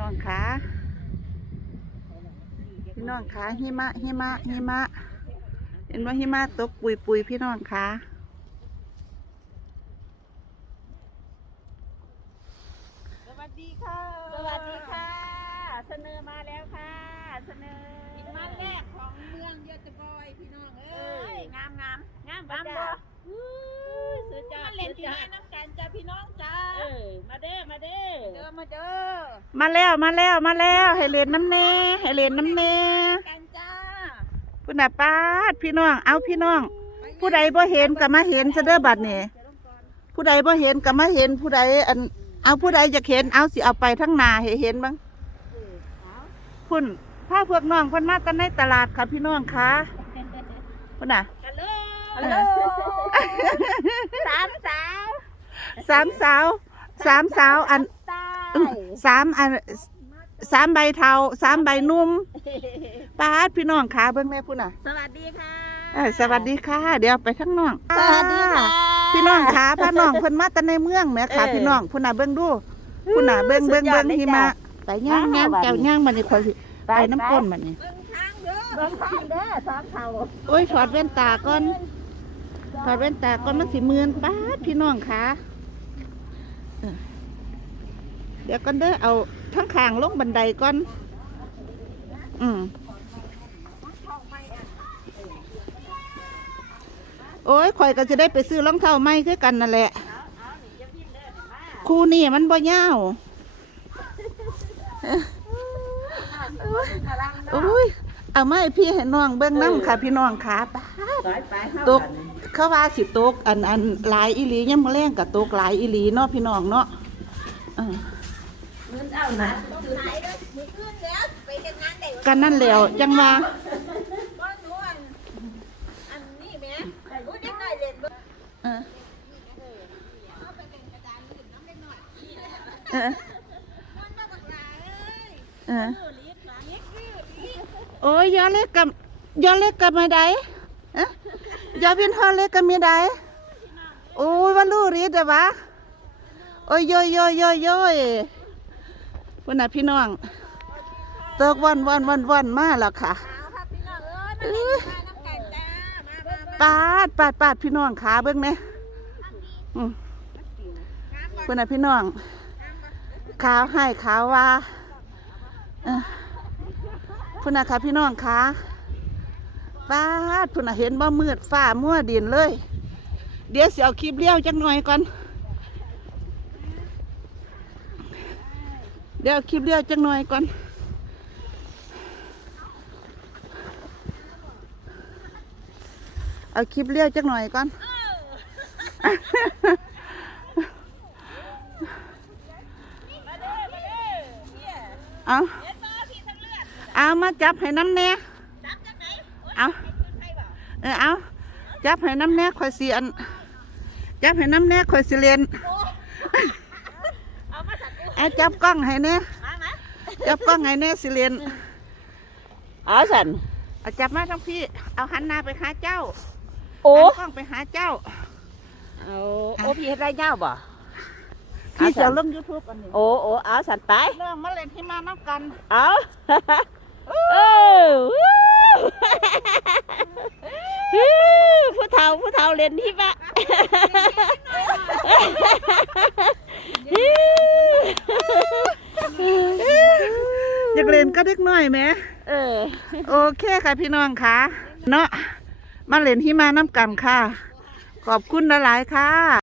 น้องขาพี่น้องขาหิมะหิมะหิมะ เห็นว่าหิมะตกปุยปุยๆพี่น้องขาสวัสดีค่ะ สวัสดีค่ะ เสนอมาแล้วค่ะ เสนอกินมันแรกของเมืองเยอะตะบอยพี่น้องเอ้เอ้ยยงามงามงามตามบ่บ่สุดยอมาดเล่นสุดที่ยอนี่ดน้ำกันจ้าพี่น้องจ้าเออมาเด้อมาเด้อเด้อ มาเด้อมาแล้วมาแล้วมาแล้วให้เล่นน้ำเน่ให้เล่นน้ำเน่กันจ้าผู้น่ะป้าดพี่น้องเอาพี่น้อง ผู้ใดบ่เห็นก็มาเห็นซะเด้อบัดนี้ผู้ใดบ่เห็นก็มาเห็นผู้ใดอันเอาผู้ใดอยากเห็นเอาสิเอาไปทั้งหนาให้เห็นบ้างพุ่นพาพวกน้องเพิ่นมากันในตลาดค่ะพี่น้องค่ะพุ่นน่ะฮัลโหลฮัลโหลสามสาวสามสาวสามสาวอันตาอื้อ สามอันสามใบเทาสามใบนุ่มป้าดพี่น้องขาเบิ่งแม่พุ่นน่ะสวัสดีค่ะเอ้ยสวัสดีค่ะ เดี๋ยวไปทั้งน้องสวัสดีค่ะ พี่น้องขาพาน้องเพิ่นมาแต่ในเมืองแหม่ค่ะเออพี่น้องพุ่นน่ะเบิ่งดูพุ่นน่ะเบิ่งเบิ่งสุดยอเบิ่ดงเลยหิมะจ้ะไปย่างย่างมาแก้วย่างบัดนี้ข่อยสิไปน้ำก้นบัดนี้เบิ่งทางเด้อเบิ่งทางเด้อสามเท่าโอ้ยถอดแว่นตาก่อนถอดแว่นตาก่อนมันสิมืนป้าดพี่น้องขาเออเดี๋ยวก่อนเด้อเอาทั้งข้างลงบันไดก่อน อืมโอ้ยข่อยก็จะได้ไปซื้อรองเท้าใหม่คือกันนั่นแหละ คู่นี่มันบ่ยาวโอ้ยเอาไมาให้พี่ให้น้องเบื้องน้ำค่ะ พี่น้องขาป้าดสายไปตกเขาว่าสิตกอันอันหลายอีหลียังมาแรงกับตกหลายอีหลีเนาะพี่น้องเนาะ กันนั่นแหล้วจังว่าบ่หนูอันอันนี้แหม่รู้จักได้เล่นเบิ่งเออเอาไปเป็นกระดานลื่นน้ำเล็กน้อยนี่แหละเออมันมาบักหลาเอ้ยเออเออลีดหลานเล็กคือลีดโอ้ยยอเล็กกับยอเล็กกับไม่ได้เอ๊ะยอพินทอเล็กกับไม่ได้โอ้ยว่าลูรีดอะวะโอ้ยโยยโยยโยย โยยพุ่นน่ะพี่น้องตกวันวันวันวันมาแล้วค่ะเอาครับพี่น้องเอ้ยมาเล่นมาน้ำกันจ้ามามามาปาดปาดปาดพี่น้องขาเบิ้งเนี่ยอืมงามบ่พุ่นน่ะพี่น้องงามบ่ขาวให้ขาวว่าเอ้อพุ่นน่ะค่ะพี่น้องขาปาดพุ่นน่ะเห็นบ่มืดฟ้ามัวดินเลย เดี๋ยวสิเอาคลิปเลี้ยวจักหน่อยก่อน เดี๋ยวคลิปเลี้ยวจักหน่อยก่อนเอาคลิปเลี้ยวจักหน่อยก่อน เอาเอามาจับให้น้ำแน่จับจังไหนเอาเออเอาจับให้น้ำแน่ข่อยเสิอันจับให้น้ำแน่ข่อยสิเรียน เอามาสัตว์กู ไอ้จับกล้องให้แน่มามาจับกล้องให้แน่สิเรียนเอาสันเอาจับมาทั้งพี่ เอาหันหน้าไปหาเจ้า โอ้หันกล้องไปหาเจ้าเอาโอ้พี่เฮ็ดไรเจ้าบ่พี่เสียวลงยูทูบอันนี้ โอ้โอ้เอาสันไปเรื่องมาเล่นที่มาน้ำกัน เอาเออผู้เฒ่าผู้เฒ่าเล่นที่บ้า อยากเล่นก็เด็กน้ อยไหมเออ โอเคค่ะพี่น้องค่ะ เนาะมาเล่นที่มาน้ำกันค่ะ ขอบคุณหลายๆค่ะ